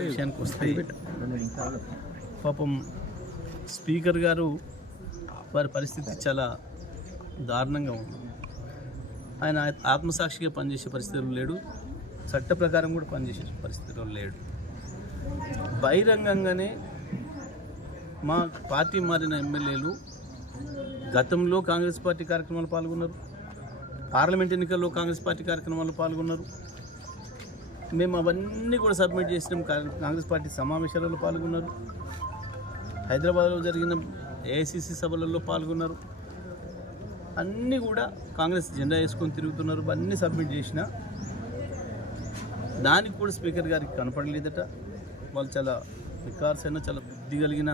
విషయానికి వస్తే పాపం స్పీకర్ గారు వారి పరిస్థితి చాలా దారుణంగా ఉంది. ఆయన ఆత్మసాక్షిగా పనిచేసే పరిస్థితులు లేడు, చట్ట ప్రకారం కూడా పనిచేసే పరిస్థితుల్లో లేడు. బహిరంగంగానే మా పార్టీ మారిన ఎమ్మెల్యేలు గతంలో కాంగ్రెస్ పార్టీ కార్యక్రమాలు పాల్గొన్నారు, పార్లమెంట్ ఎన్నికల్లో కాంగ్రెస్ పార్టీ కార్యక్రమాల్లో పాల్గొన్నారు. మేము అవన్నీ కూడా సబ్మిట్ చేసినాం. కాంగ్రెస్ పార్టీ సమావేశాలలో పాల్గొన్నారు, హైదరాబాద్లో జరిగిన ఏఐసిసి సభలలో పాల్గొన్నారు. అన్నీ కూడా కాంగ్రెస్ జెండా వేసుకొని తిరుగుతున్నారు. అన్నీ సబ్మిట్ చేసిన దానికి కూడా స్పీకర్ గారికి కనపడలేదట. వాళ్ళు చాలా వికార్సైన చాలా బుద్ధి కలిగిన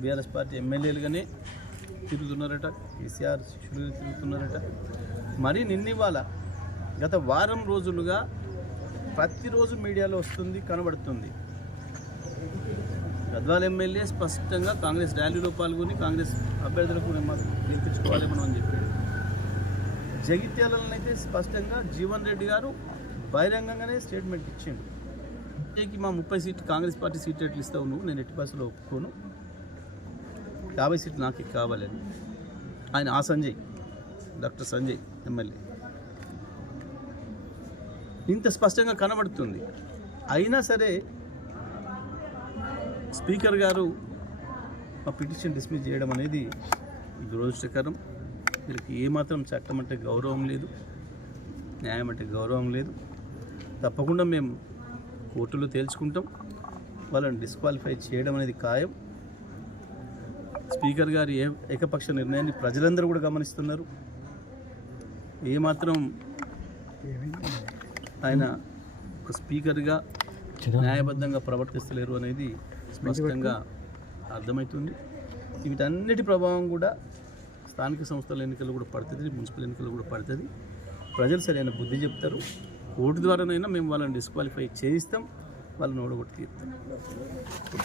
బీఆర్ఎస్ పార్టీ ఎమ్మెల్యేలుగానే తిరుగుతున్నారట, కేసీఆర్ శిష్యులుగా తిరుగుతున్నారట. మరి నిన్నివాళ గత వారం రోజులుగా ప్రతిరోజు మీడియాలో వస్తుంది, కనబడుతుంది. గద్వాల ఎమ్మెల్యే స్పష్టంగా కాంగ్రెస్ ర్యాలీలో పాల్గొని కాంగ్రెస్ అభ్యర్థులకు గెలిపించుకోవాలి మనం అని చెప్పాడు. జగిత్యాలనైతే స్పష్టంగా జీవన్ రెడ్డి గారు బహిరంగంగానే స్టేట్మెంట్ ఇచ్చిండు. మా 30 సీట్లు కాంగ్రెస్ పార్టీ సీట్ ఎట్లు ఇస్తావు నువ్వు, నేను ఎట్టి బస్సులో ఒప్పుకోను, 50 సీట్లు నాకు కావాలని ఆయన సంజయ్, డాక్టర్ సంజయ్ ఎమ్మెల్యే ఇంత స్పష్టంగా కనబడుతుంది. అయినా సరే స్పీకర్ గారు ఆ పిటిషన్ డిస్మిస్ చేయడం అనేది దురదృష్టకరం. వీళ్ళకి ఏమాత్రం చట్టం అంటే గౌరవం లేదు, న్యాయం అంటే గౌరవం లేదు. తప్పకుండా మేము కోర్టులో తేల్చుకుంటాం. వాళ్ళని డిస్క్వాలిఫై చేయడం అనేది ఖాయం. స్పీకర్ గారి ఏకపక్ష నిర్ణయాన్ని ప్రజలందరూ కూడా గమనిస్తున్నారు. ఏమాత్రం ఆయన ఒక స్పీకర్గా న్యాయబద్ధంగా ప్రవర్తిస్తలేరు అనేది స్పష్టంగా అర్థమవుతుంది. వీటన్నిటి ప్రభావం కూడా స్థానిక సంస్థల ఎన్నికలు కూడా పడుతుంది, మున్సిపల్ ఎన్నికలు కూడా పడుతుంది. ప్రజలు సరైన బుద్ధి చెప్తారు. కోర్టు ద్వారానైనా మేము వాళ్ళని డిస్క్వాలిఫై చేయిస్తాం, వాళ్ళని ఓడగొట్టి తీరుతాం.